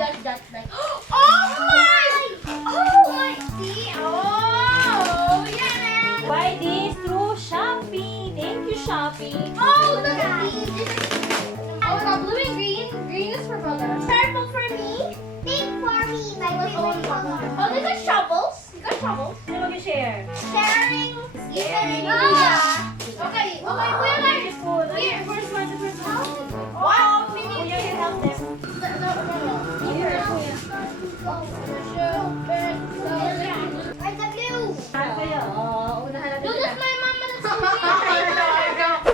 that's like. Oh my! See? Oh, yeah! Buy this through Shopee. Thank you, Shopee. Oh, look at these. Oh, we got blue and green. Green is for brother. Purple for me. Pink for me. My favorite color. Oh, these are shovels. You got shovels. Sino mag-share? Sharing. Yeah. Okay. Okay, Kuya Larry. Beautiful. Here. First one, the first one. What? Kuya, you help them. Here, Kuya. Where's the blue? Saan kayo? Oh, unahan natin Dude, sila. that's my mama. That's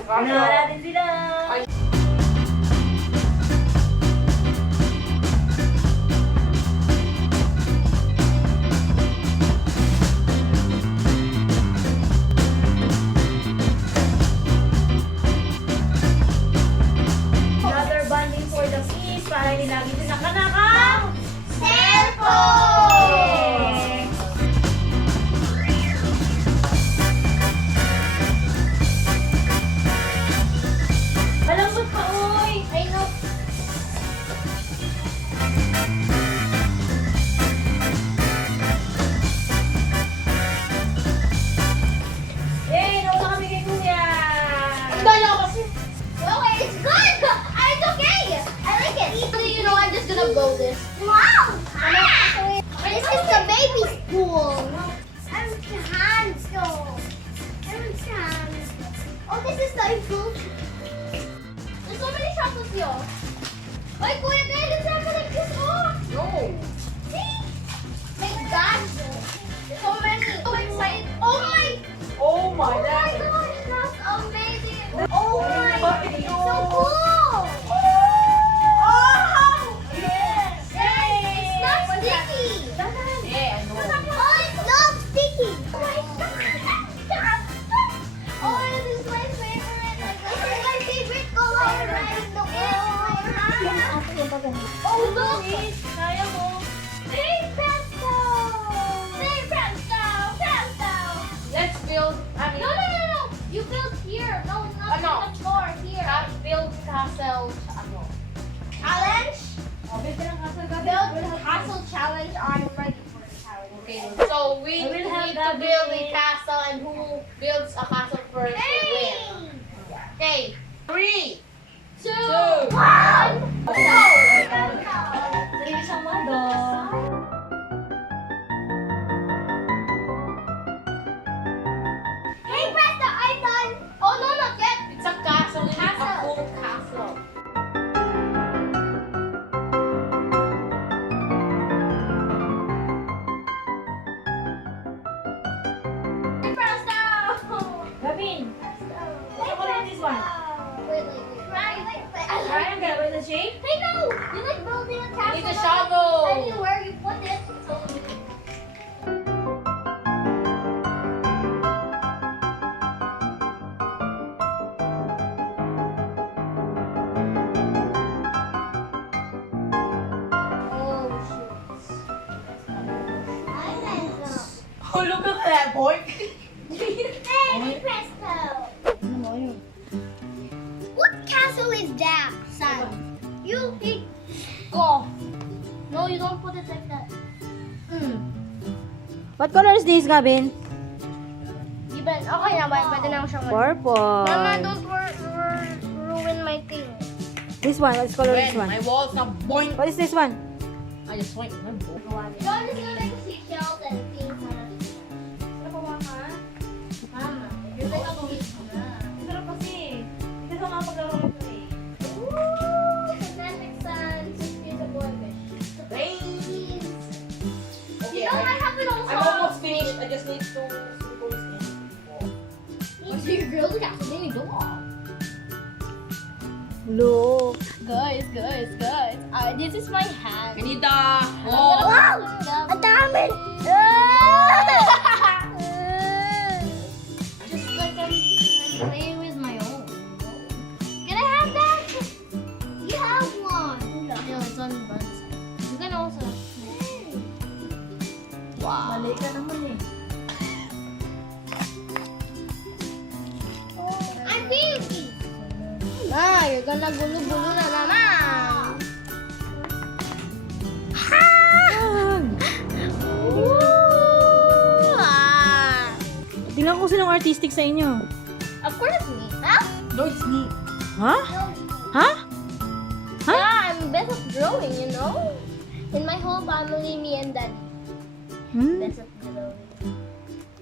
Unahan natin sila. Another bonding for the kids para hindi lagi din nakanaka. cellphone. Malambot pa, uy! I know. Yay! Nauna kami kay Kuya! Dala kasi. Okay, it's good. It's okay. I like it. You know, I'm just gonna blow this. Wow. This is the baby spoon. I'm hands though. Everyone's hands. Oh, this is the influence. There's so many chocolates here. Oy, Kuya, guys, let's have like this. Oh. No! See? My God. There's so many. So excited. Oh my. Oh my Oh my God! gosh, that's amazing. Oh my. Bakit So yun? cool. Oh! Yes! It's not sticky. Yeah, I know. Oh, it's not sticky. Oh my God. Oh, this is my favorite. This is my favorite color. Right? The Oh, look. Kaya mo. Say presto. Say presto. Presto. Let's build, No. You build here. No, not Ano? on the floor. Here. build castle, ano. Challenge. Oh, build ka ng castle, gabi. Build castle challenge. I'm ready for the challenge. Okay, so we I will help need to Gabby. build a castle, and who builds a castle first will Hey! win. Okay, 3, 2, 2, 1. Go! Sarili siyang mundo. Hey, Presto, I'm done. Oh, no, not yet. It's a castle. We need a Castle. full castle. Hey, Presto. Gabin, gusto ko lang this one. Wait. Ryan, gonna wear the shape? Hey, no. You like building a castle. need a shovel. I mean, where you put it. Oh, Oh, look at that, boy. Hey, Presto. What castle is that, son? You go. No, you don't put it like that. What color is this, Gabin? Even okay na ba? Pwede na siyang Purple. Mama, don't ruin my thing. This one, what color is this When one? my walls are boing. What is this one? I just went. You're just gonna make seashells and things on it. Mama, you're like a Sarap kasi. Hindi ka mapaglaro ko eh. Ooh, Kinetic sun, 6 years of fish. Okay, You know, I have it also. I'm almost finished. I just need to suppose in. So you grilled the castle, then you go off. Look. Guys, this is my hand. I need the wall. Wow! A diamond! Just like I'm playing with my own. Can I have that? You have one. No, it's on the button. You can also. Wow. Mali ka naman eh. I'm beauty. You're gonna gulo-gulo na naman. kung sinong artistic sa inyo. Of course it's me. Huh? No, it's me. Ha? Ha? Huh? Yeah, I'm best at drawing, you know? In my whole family, me and Daddy. Hmm? Best at drawing.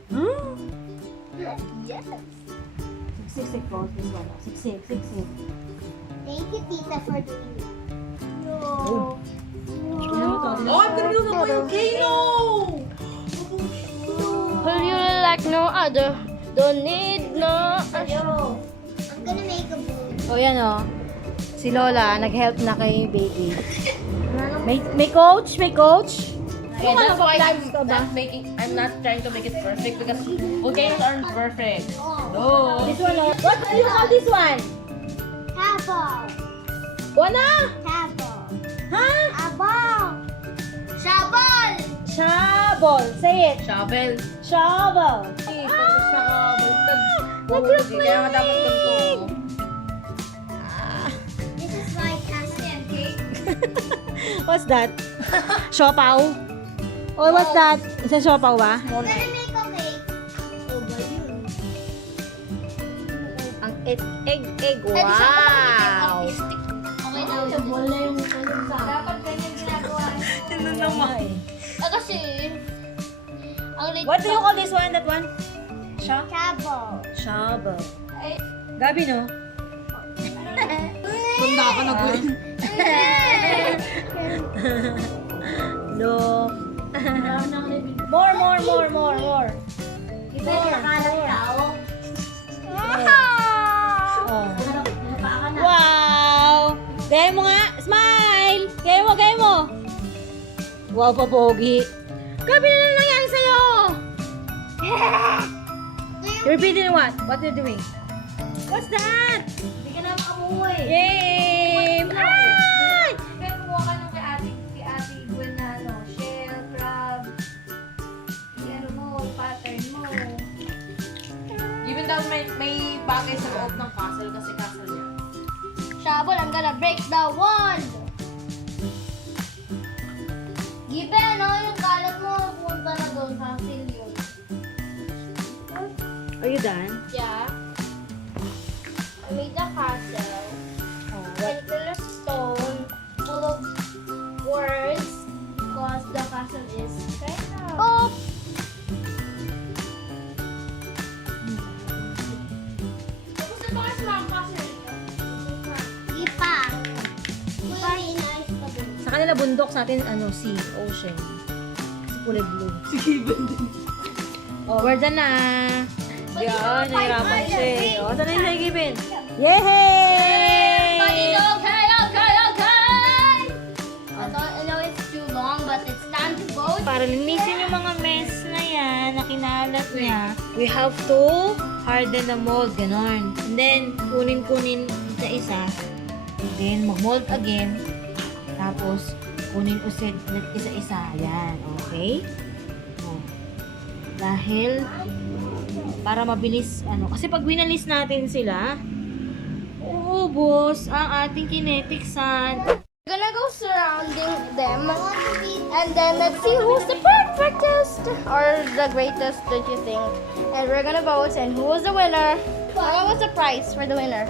Hmm? Yes. Siksik po. This one. Siksik. Thank you, Tita, for doing that. No. Oh, I'm gonna do the volcano! Will you like no other? Don't need no other. I'm gonna make a balloon. O yan o. Si Lola, nag-help na kay baby. May coach? May coach? Yeah, that's why Plans ka ba? I'm not trying to make it perfect because volcanoes aren't perfect. No. This one o. What do you call this one? Apple. Wana? Apple. Ha? Apple. Shabal. Shovel. Say it. Shovel. Shovel. Hey, focus na ka. Baliktad. Kaya nga dapat ganito. This is my castle cake. What's that? Siopaw? Oh, what's that? Isa siopaw ba? I'm gonna make a cake. Oh, by you. Ang egg. Wow. Okay na. Dapat ganyan ginagawa. Ano naman? Kasi, ang late What do you call this one? That one? Shabal. Shovel. Gabi, no? Tunda ka na, Gwen. Look. More. Iba yung nakalang tao. Oh. Wow! Gaya mo nga! Smile! Gaya mo! Wow, papogi! Gabi na lang nangyari sa'yo! You're repeating what? What you're doing? What's that? Hindi ka na makamuhay. Yay! Ay! Kaya kumuha ka nung kay ate Gwen na shell, crab. Ano mo, pattern mo. Even though may bagay sa loob ng castle kasi castle niya. Shabal, I'm gonna break the wall. Given, yung kalat mo, punta na doon sa silyon. Are you done? Yeah. I made the castle. And a stone full of words because the castle is kind of... Tapos na ba kasi mga castle? Ipa. Ipa, inaayos pa doon. Sa kanila bundok, sa atin, sea, ocean. Kasi kulay blue. Oh, we're done na. Yan, nahirapan siya eh. O, saan na yung Given? Yay! Okay. I know it's too long, but it's time to vote. Para linisin yung mga mess na yan, na kinalat niya, we have to harden the mold, ganon. And then, kunin na isa. And then, mag-mold again. Tapos, kunin ulit isa-isa. Yan, okay? Oh. Dahil, para mabilis, kasi pag winalis natin sila, uubos ang ating kinetic sand. We're gonna go surrounding them, and then let's see who's the perfectest or the greatest that you think. And we're gonna vote, and who was the winner? What was the prize for the winner?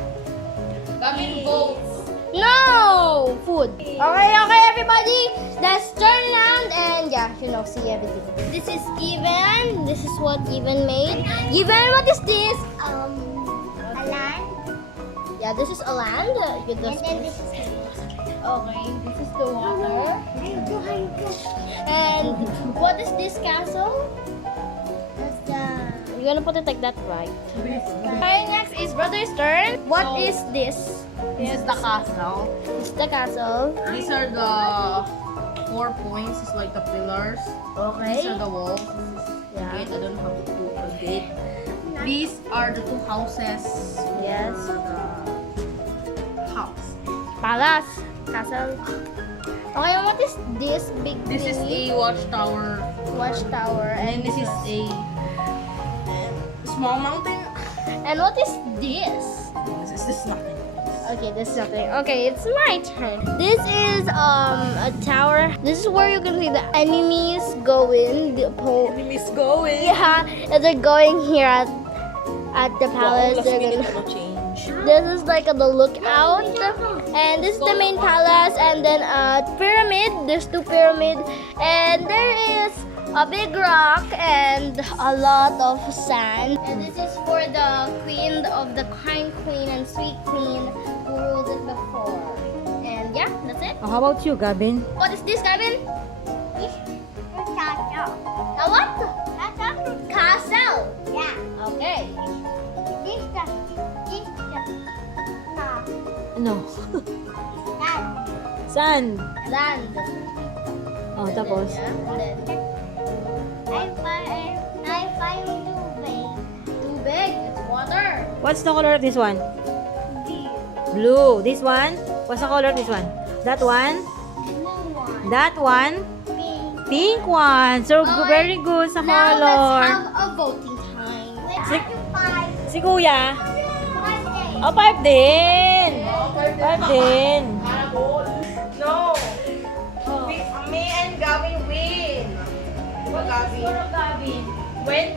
Kami votes. No! Food. Okay, everybody. Let's turn around and see everything. This is Given. This is what Given made. Given, what is this? A land. Yeah, this is a land. And then this is okay, this is the water. And what is this castle? That's the... You're gonna put it like that, right? Okay, next is Brother's turn. What is this? This is the castle. This is the castle. These are the 4 points. It's like the pillars. Okay. These are the walls. This is the gate. I don't know how to do a gate. These are the 2 houses. Yes. The house. Palace. Castle. Okay, and what is this big This is thingy? a watchtower. Watchtower. And this is a small mountain. And what is this? This is nothing. Okay, this is nothing. Okay, it's my turn. This is a tower. This is where you can see the enemies going. Enemies going. Yeah, and they're going here at at the palace. They're gonna. change. This is like the lookout, and this is the main palace, and then a pyramid. There's 2 pyramids, and there is a big rock and a lot of sand. And this is for the queen of the kind queen and sweet queen who ruled it before. And yeah, that's it. Oh, how about you, Gavin? What is this, Gavin? A what? Castle. Yeah. Okay. Ano? Sand. Land. Oh, tapos? Yeah. And then, I find too big. Too big? It's water. What's the color of this one? Blue. This one? What's the color of this one? That one? Blue one. That one? Pink. Pink one. So, Okay. very good sa Now let's color. have a voting time. Si Kuya? 5 days. Oh, 5 din. 5 din. No. Me and Gavin win. Diba, Gavin? Gavin. When